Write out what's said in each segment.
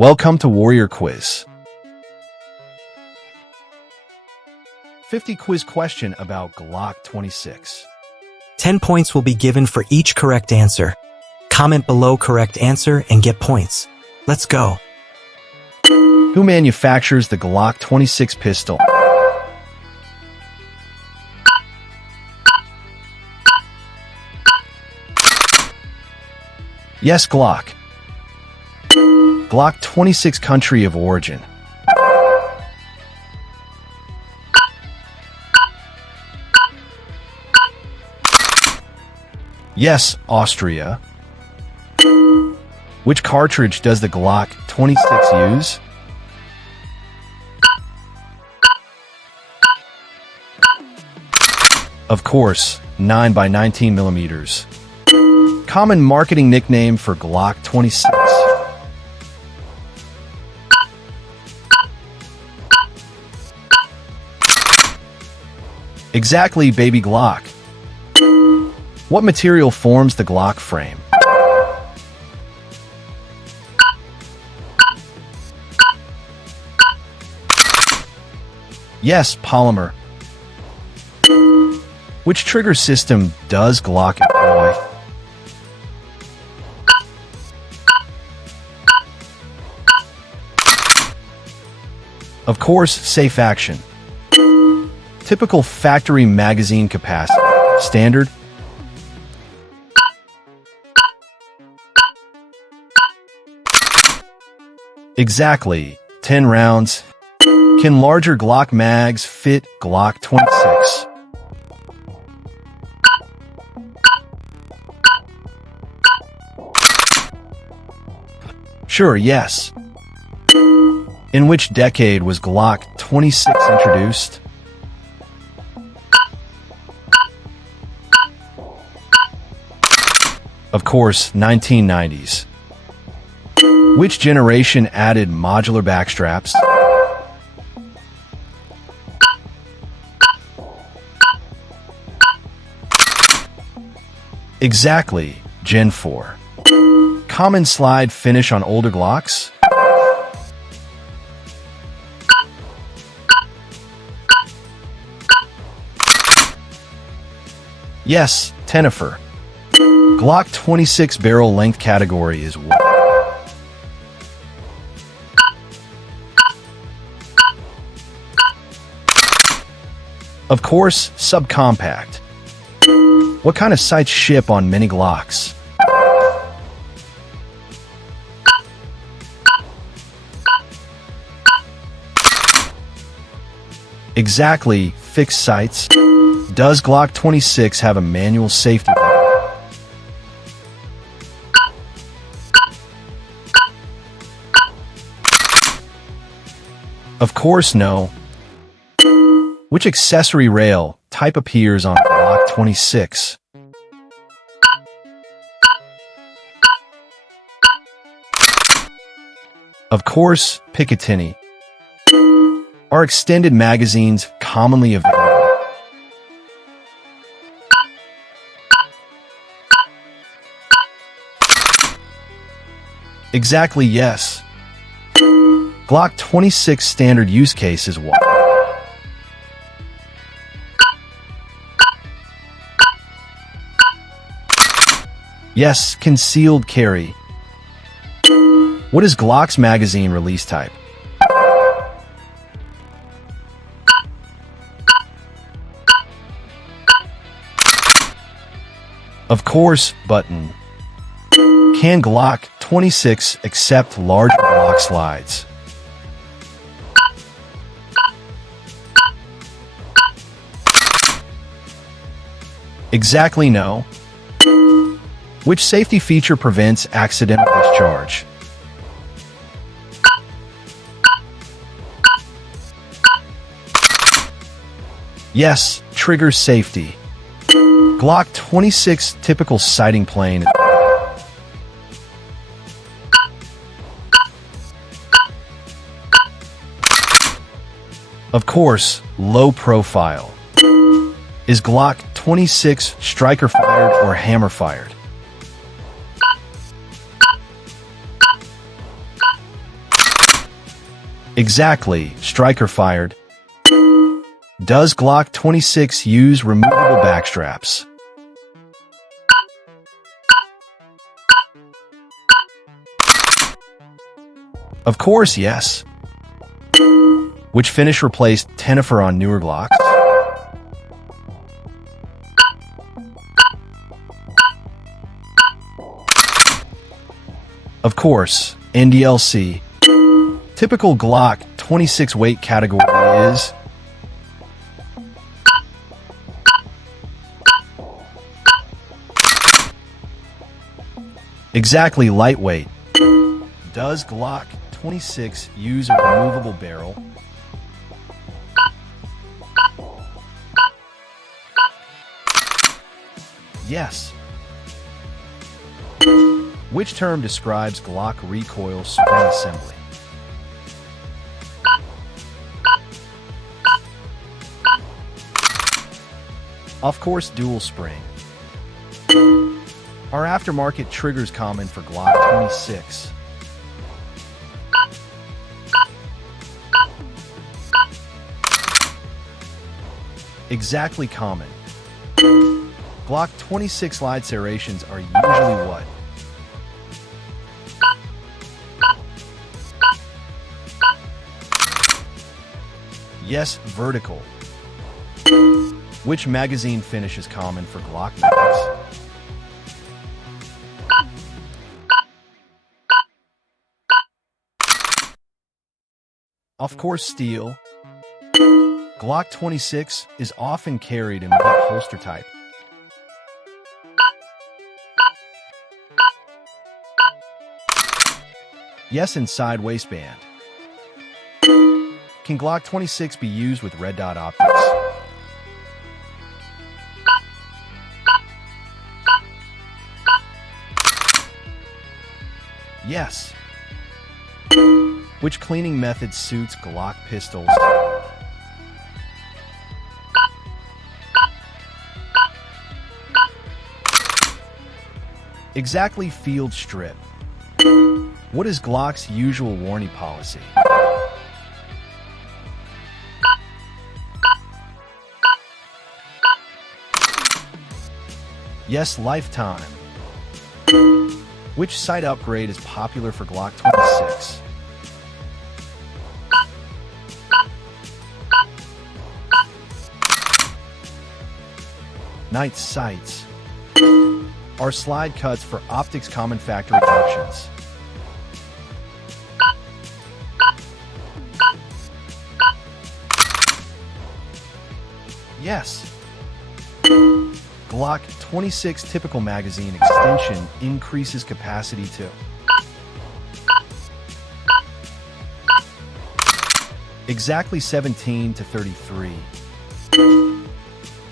Welcome to Warrior Quiz. 50 quiz question about Glock 26. 10 points will be given for each correct answer. Comment below correct answer and get points. Let's go. Who manufactures the Glock 26 pistol? Yes, Glock. Glock 26 country of origin. Yes, Austria. Which cartridge does the Glock 26 use? Of course, 9x19 millimeters. Common marketing nickname for Glock 26. Exactly, baby Glock. What material forms the Glock frame? Yes, polymer. Which trigger system does Glock employ? Of course, safe action. Typical factory magazine capacity. Standard. Exactly, 10 rounds. Can larger Glock mags fit Glock 26? Sure, yes. In which decade was Glock 26 introduced? Of course, 1990s. Which generation added modular backstraps? Exactly, Gen 4. Common slide finish on older Glocks? Yes, Tenifer. Glock 26 barrel length category is what? Of course, subcompact. What kind of sights ship on mini Glocks? Exactly, fixed sights. Does Glock 26 have a manual safety button? Of course, no. Which accessory rail type appears on Glock 26? Of course, Picatinny. Are extended magazines commonly available? Exactly, yes. Glock 26 standard use case is what? Yes, concealed carry. What is Glock's magazine release type? Of course, button. Can Glock 26 accept larger Glock slides? Exactly, no. Which safety feature prevents accidental discharge? Yes, trigger safety. Glock 26 typical sighting plane. Of course, low profile. Is Glock 26 striker fired or hammer fired? Exactly, striker fired. Does Glock 26 use removable backstraps? Of course, yes. Which finish replaced Tennifer on newer Glocks? Of course, NDLC. Typical Glock 26 weight category is exactly lightweight. Does Glock 26 use a removable barrel? Yes. Which term describes Glock recoil spring assembly? Of course, dual spring. Are aftermarket triggers common for Glock 26? Exactly common. Glock 26 slide serrations are usually what? Yes, vertical. Which magazine finish is common for Glock mags? Of course, steel. Glock 26 is often carried in what holster type? Yes, inside waistband. Can Glock 26 be used with red dot optics? Yes. Which cleaning method suits Glock pistols? Exactly field strip. What is Glock's usual warranty policy? Yes, lifetime. Which sight upgrade is popular for Glock 26? Night sights. Are slide cuts for optics common factory junctions? Yes. Glock 26 typical magazine extension increases capacity to exactly 17 to 33.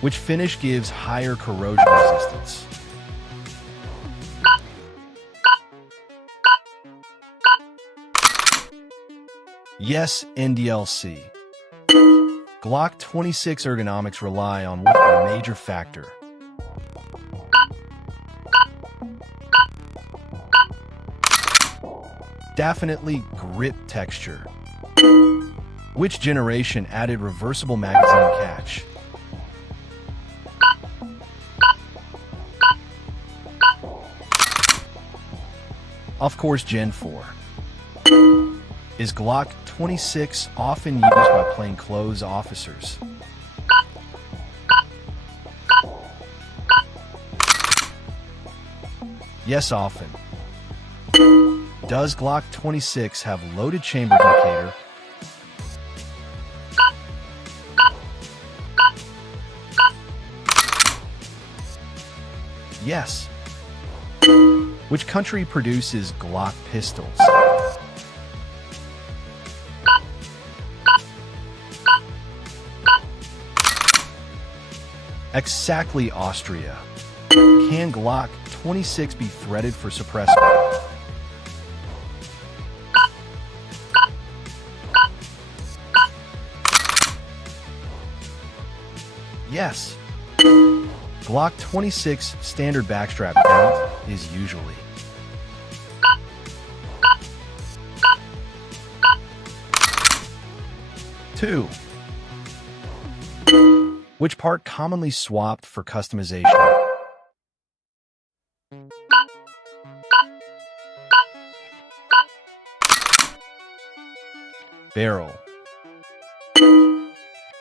Which finish gives higher corrosion resistance? Yes, NDLC. Glock 26 ergonomics rely on what major factor? Definitely grip texture. Which generation added reversible magazine catch? Of course, Gen 4. Is Glock 26 often used by plainclothes officers? Yes, often. Does Glock 26 have loaded chamber indicator? Yes. Which country produces Glock pistols? Exactly, Austria. Can Glock 26 be threaded for suppressor? Yes. Glock 26 standard backstrap count is usually 2. Which part commonly swapped for customization? Barrel.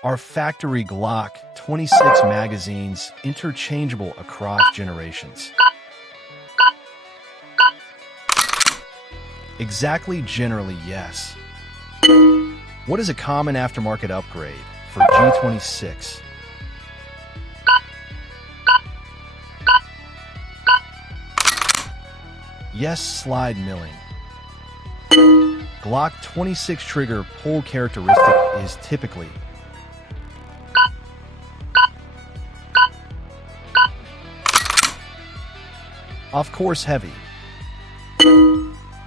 Are factory Glock 26 magazines interchangeable across generations? Exactly, generally, yes. What is a common aftermarket upgrade for G26? Yes, slide milling. Glock 26 trigger pull characteristic is typically of course heavy.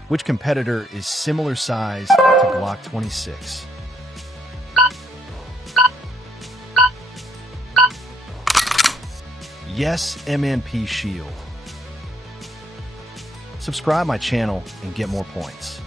Which competitor is similar size to Glock 26? Yes, MMP Shield. Subscribe my channel and get more points.